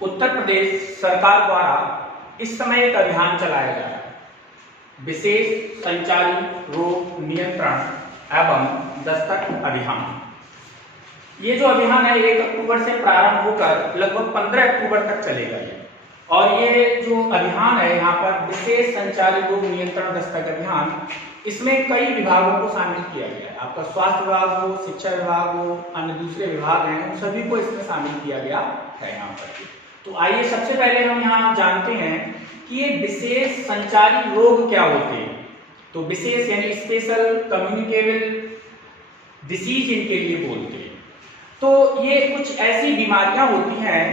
उत्तर प्रदेश सरकार द्वारा इस समय एक अभियान चलाया जा रहा है, विशेष संचारी रोग नियंत्रण एवं दस्तक अभियान। ये जो अभियान है 1 अक्टूबर से प्रारंभ होकर लगभग 15 अक्टूबर तक चलेगा ये। और ये जो अभियान है यहाँ पर विशेष संचारी रोग नियंत्रण दस्तक अभियान, इसमें कई विभागों को शामिल किया गया है। आपका स्वास्थ्य विभाग हो, शिक्षा विभाग हो, अन्य दूसरे विभाग हैं, उन सभी को इसमें शामिल किया गया है यहाँ पर। तो आइए सबसे पहले हम यहाँ जानते हैं कि ये विशेष संचारी रोग क्या होते हैं। तो विशेष यानी स्पेशल कम्युनिकेबल डिसीज इनके लिए बोलते हैं। तो ये कुछ ऐसी बीमारियां होती हैं,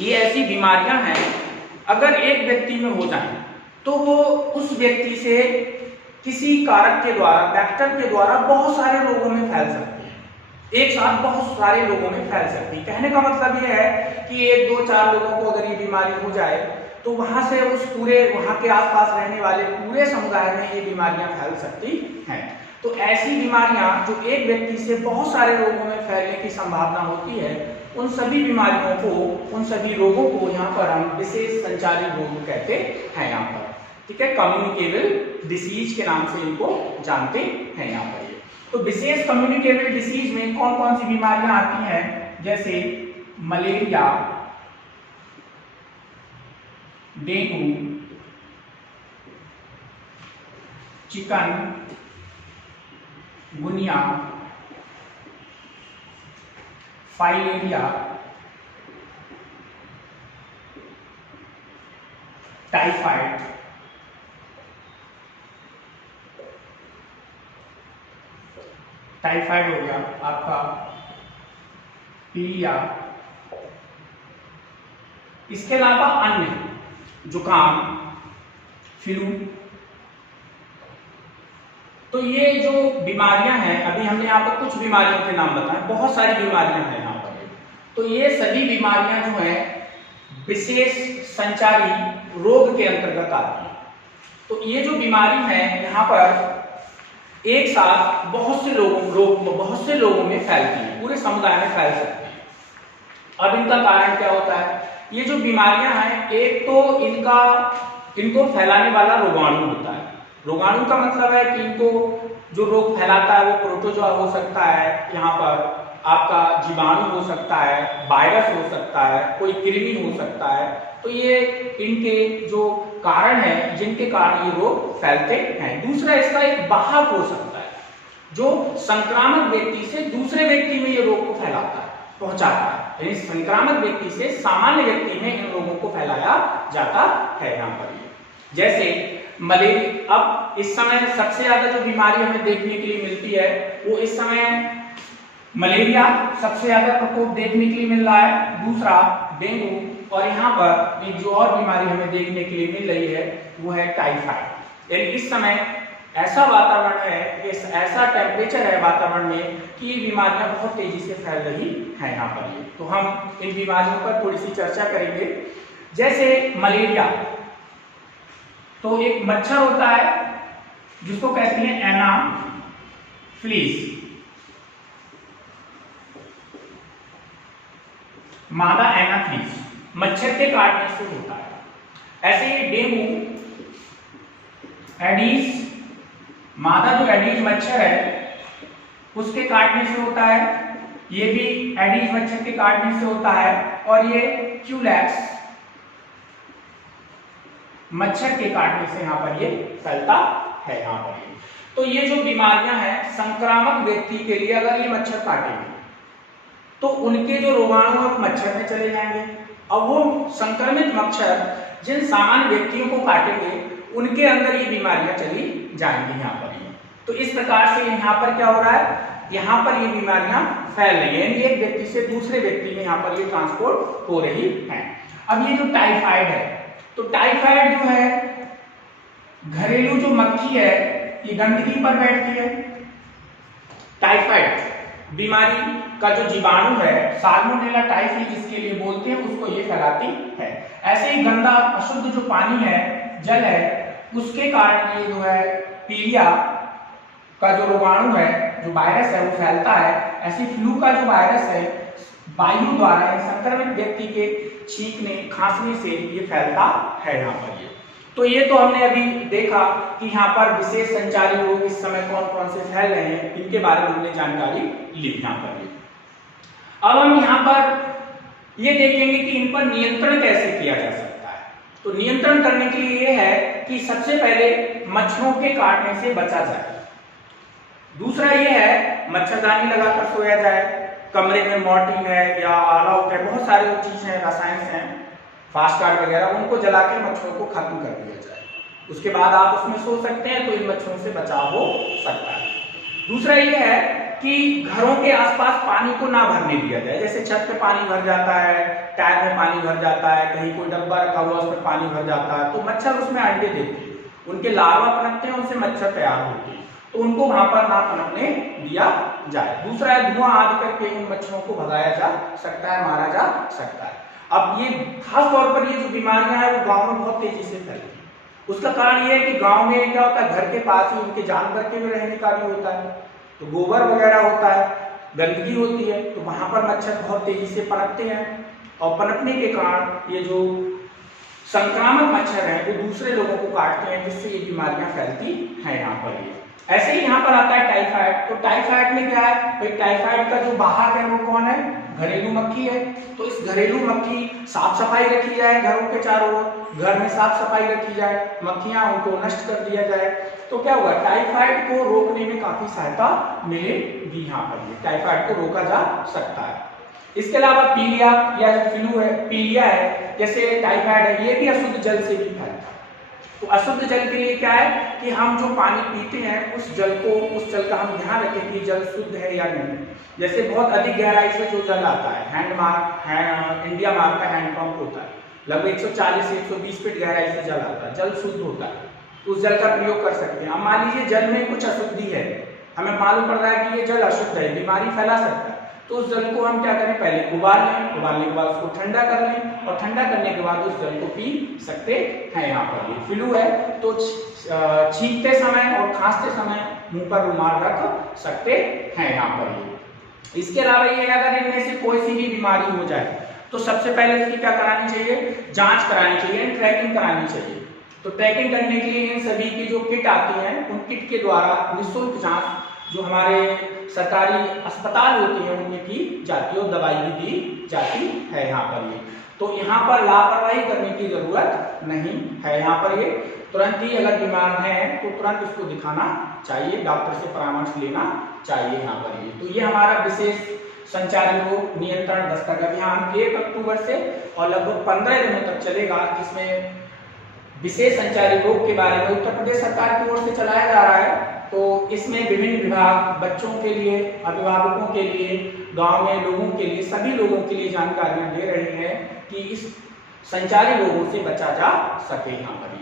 ये ऐसी बीमारियां हैं अगर एक व्यक्ति में हो जाए तो वो उस व्यक्ति से किसी कारक के द्वारा, वेक्टर के द्वारा बहुत सारे लोगों में फैल सकती है, एक साथ बहुत सारे लोगों में फैल सकती है। कहने का मतलब ये है कि 1, 2, 4 लोगों को अगर ये बीमारी हो जाए तो वहां से उस पूरे वहां के आसपास रहने वाले पूरे समुदाय में ये बीमारियां फैल सकती हैं। तो ऐसी बीमारियां जो एक व्यक्ति से बहुत सारे लोगों में फैलने की संभावना होती है, उन सभी बीमारियों को, उन सभी रोगों को यहाँ पर हम विशेष संचारी रोग कहते हैं यहाँ पर। ठीक है, कम्युनिकेबल डिसीज के नाम से इनको जानते हैं यहाँ पर। तो विशेष कम्युनिकेबल डिसीज में कौन कौन सी बीमारियां आती हैं, जैसे malaria, dengue, chikungunya, filaria, typhoid, typhoid हो गया आपका, पीलिया, इसके अलावा अन्य जुकाम, फ्लू। तो ये जो बीमारियां हैं, अभी हमने यहाँ पर कुछ बीमारियों के नाम बताए, बहुत सारी बीमारियां हैं यहाँ पर। तो ये सभी बीमारियां जो हैं विशेष संचारी रोग के अंतर्गत आती हैं। तो ये जो बीमारी है यहाँ पर एक साथ बहुत से लोगों में फैलती है, पूरे समुदाय में फैल सकती है। अब इनका कारण क्या होता है? ये जो बीमारियां हैं, एक तो इनको फैलाने वाला रोगाणु होता है। रोगाणु का मतलब है कि इनको जो रोग फैलाता है वो प्रोटोजोआ हो सकता है, यहाँ पर आपका जीवाणु हो सकता है, वायरस हो सकता है, कोई कृमि हो सकता है। तो ये इनके जो कारण है जिनके कारण ये रोग फैलते हैं। दूसरा, इसका एक वाहक हो सकता है जो संक्रामक व्यक्ति से दूसरे व्यक्ति में ये रोग को फैलाता है, पहुंचाता है। यानी संक्रामक व्यक्ति से सामान्य व्यक्ति में इन रोगों को फैलाया जाता है यहाँ पर। जैसे मलेरिया, अब इस समय सबसे ज्यादा जो बीमारी हमें देखने के लिए मिलती है वो इस समय मलेरिया सबसे ज्यादा प्रकोप देखने के लिए मिल रहा है। दूसरा डेंगू, और यहाँ पर एक जो और बीमारी हमें देखने के लिए मिल रही है वो है टाइफाइड। यानी इस समय ऐसा वातावरण है, ऐसा टेम्परेचर है वातावरण में कि ये बीमारियां बहुत तेजी से फैल रही हैं यहाँ पर। तो हम इन बीमारियों पर थोड़ी सी चर्चा करेंगे। जैसे मलेरिया, तो एक मच्छर होता है जिसको कहते हैं एनाफिलीज, मादा एनाफिलीज, मच्छर के काटने से होता है। ऐसे ही डेंगू, एडीज, मादा जो एडीज मच्छर है उसके काटने से होता है। ये भी एडीज मच्छर के काटने से होता है। और ये क्यूलेक्स मच्छर के काटने से यहाँ पर ये फैलता है यहाँ पर। तो ये जो बीमारियां हैं संक्रामक व्यक्ति के लिए, अगर ये मच्छर काटेंगे तो उनके जो रोगाणु है मच्छर में चले जाएंगे। अब वो संक्रमित मच्छर जिन सामान्य व्यक्तियों को काटेंगे उनके अंदर ये बीमारियां चली जाएंगी यहाँ पर। तो इस प्रकार से यहाँ पर क्या हो रहा है, यहाँ पर ये बीमारियां फैल रही है, एक व्यक्ति से दूसरे व्यक्ति में यहाँ पर ये ट्रांसपोर्ट हो रही है। अब ये जो टाइफाइड है, तो टाइफाइड जो है घरेलू जो मक्खी है ये गंदगी पर बैठती है। टाइफाइड बीमारी का जो जीवाणु है साल्मोनेला टाइफी जिसके लिए बोलते हैं, उसको ये फैलाती है। ऐसे ही गंदा अशुद्ध जो पानी है, जल है, उसके कारण ये जो है पीलिया का जो रोगाणु है, जो वायरस है वो फैलता है। ऐसे फ्लू का जो वायरस है वायु द्वारा संक्रमित व्यक्ति के छींकने खांसने से ये फैलता है यहाँ पर। ये तो ये तो हमने अभी देखा कि यहाँ पर विशेष संचारी रोग इस समय कौन कौन से फैल रहे हैं, इनके बारे में हमने जानकारी ली यहाँ पर। अब हम यहाँ पर ये देखेंगे कि इन पर नियंत्रण कैसे किया जा सकता है। तो नियंत्रण करने के लिए ये है कि सबसे पहले मच्छरों के काटने से बचा जाए। दूसरा ये है मच्छरदानी लगाकर सोया जाए, कमरे में मॉर्टिन है या ऑल आउट है, बहुत सारे चीज हैं, रसायन हैं, फास्ट कार्ड वगैरह, उनको जला के मच्छरों को खत्म कर दिया जाए। उसके बाद आप उसमें सो सकते हैं, तो इन मच्छरों से बचाव हो सकता है। दूसरा ये है कि घरों के आसपास पानी को ना भरने दिया जाए। जैसे छत पे पानी भर जाता है, टायर में पानी भर जाता है, कहीं कोई डब्बा रखा हुआ उसमें पानी भर जाता है, तो मच्छर उसमें अंडे देते हैं, उनके लार्वा पनपते हैं, उनसे मच्छर तैयार होते हैं, तो उनको वहां पर ना पनपने दिया जाए। दूसरा है धुआं आदि करके इन मच्छरों को भगाया जा सकता है, मारा जा सकता है। अब ये खास तौर पर ये जो बीमारियां हैं वो गांव में बहुत तेजी से फैलती है। उसका कारण ये है कि गांव में क्या होता है, घर के पास ही उनके जानवर के भी रहने का भी होता है, तो गोबर वगैरह होता है, गंदगी होती है, तो वहां पर मच्छर बहुत तेजी से पनपते हैं, और पनपने के कारण ये जो संक्रामक मच्छर हैं वो दूसरे लोगों को काटते हैं, जिससे ये बीमारियां फैलती हैं यहाँ पर। ये ऐसे ही यहाँ पर आता है टाइफाइड। तो टाइफाइड में क्या है भाई, टाइफाइड का जो वाहक है वो कौन है, घरेलू मक्खी है। तो इस घरेलू मक्खी, साफ सफाई रखी जाए घरों के चारों ओर, घर में साफ सफाई रखी जाए, मक्खियां उनको नष्ट कर दिया जाए, तो क्या होगा, टाइफाइड को रोकने में काफी सहायता मिलेगी। यहाँ पर टाइफाइड को रोका जा सकता है। इसके अलावा पीलिया या जो फ्लू है, पीलिया है, जैसे टाइफाइड है, ये भी अशुद्ध जल से भी फैलता है। तो अशुद्ध जल के लिए क्या है कि हम जो पानी पीते हैं उस जल का हम ध्यान रखें कि जल शुद्ध है या नहीं। जैसे बहुत अधिक गहराई से जो जल आता है, इंडिया मार्क का हैंडपंप होता है, लगभग 140 से 120 फीट गहराई से जल आता है, जल शुद्ध होता है, तो उस जल का प्रयोग कर सकते हैं। अब मान लीजिए जल में कुछ अशुद्धि है, हमें मालूम पड़ रहा है कि ये जल अशुद्ध है, बीमारी फैला सकता है, तो उस जल को हम क्या करें, पहले उबाल लें, उबालने के बाद उसको ठंडा कर लें, और ठंडा करने के बाद उस जल को पी सकते हैं। यहाँ पर ये फ्लू है तो छींकते समय और खांसते समय मुंह पर रुमाल रख सकते हैं यहाँ पर। ये इसके अलावा ये अगर इनमें से कोई सी भी बीमारी हो जाए तो सबसे पहले इसकी क्या करानी चाहिए, जांच करानी चाहिए, ट्रैकिंग करानी चाहिए। तो ट्रैकिंग करने के लिए इन सभी की जो किट आती है, उन किट के द्वारा निःशुल्क जांच जो हमारे सरकारी अस्पताल होते हैं उनमें की जाती है और दवाई भी दी जाती है यहाँ पर। ये तो यहाँ पर लापरवाही करने की जरूरत नहीं है। यहाँ पर ये तुरंत ही अगर बीमार है तो तुरंत उसको दिखाना चाहिए, डॉक्टर से परामर्श लेना चाहिए यहाँ पर। ये तो ये हमारा विशेष संचारी रोग नियंत्रण दस्तक अभियान 1 अक्टूबर से और लगभग 15 दिनों तक चलेगा, जिसमें विशेष संचारी रोग के बारे में उत्तर प्रदेश सरकार की ओर से चलाया जा रहा है। तो इसमें विभिन्न विभाग बच्चों के लिए, अभिभावकों के लिए, गांव में लोगों के लिए, सभी लोगों के लिए जानकारियां दे रहे हैं कि इस संचारी रोगों से बचा जा सके यहाँ पर।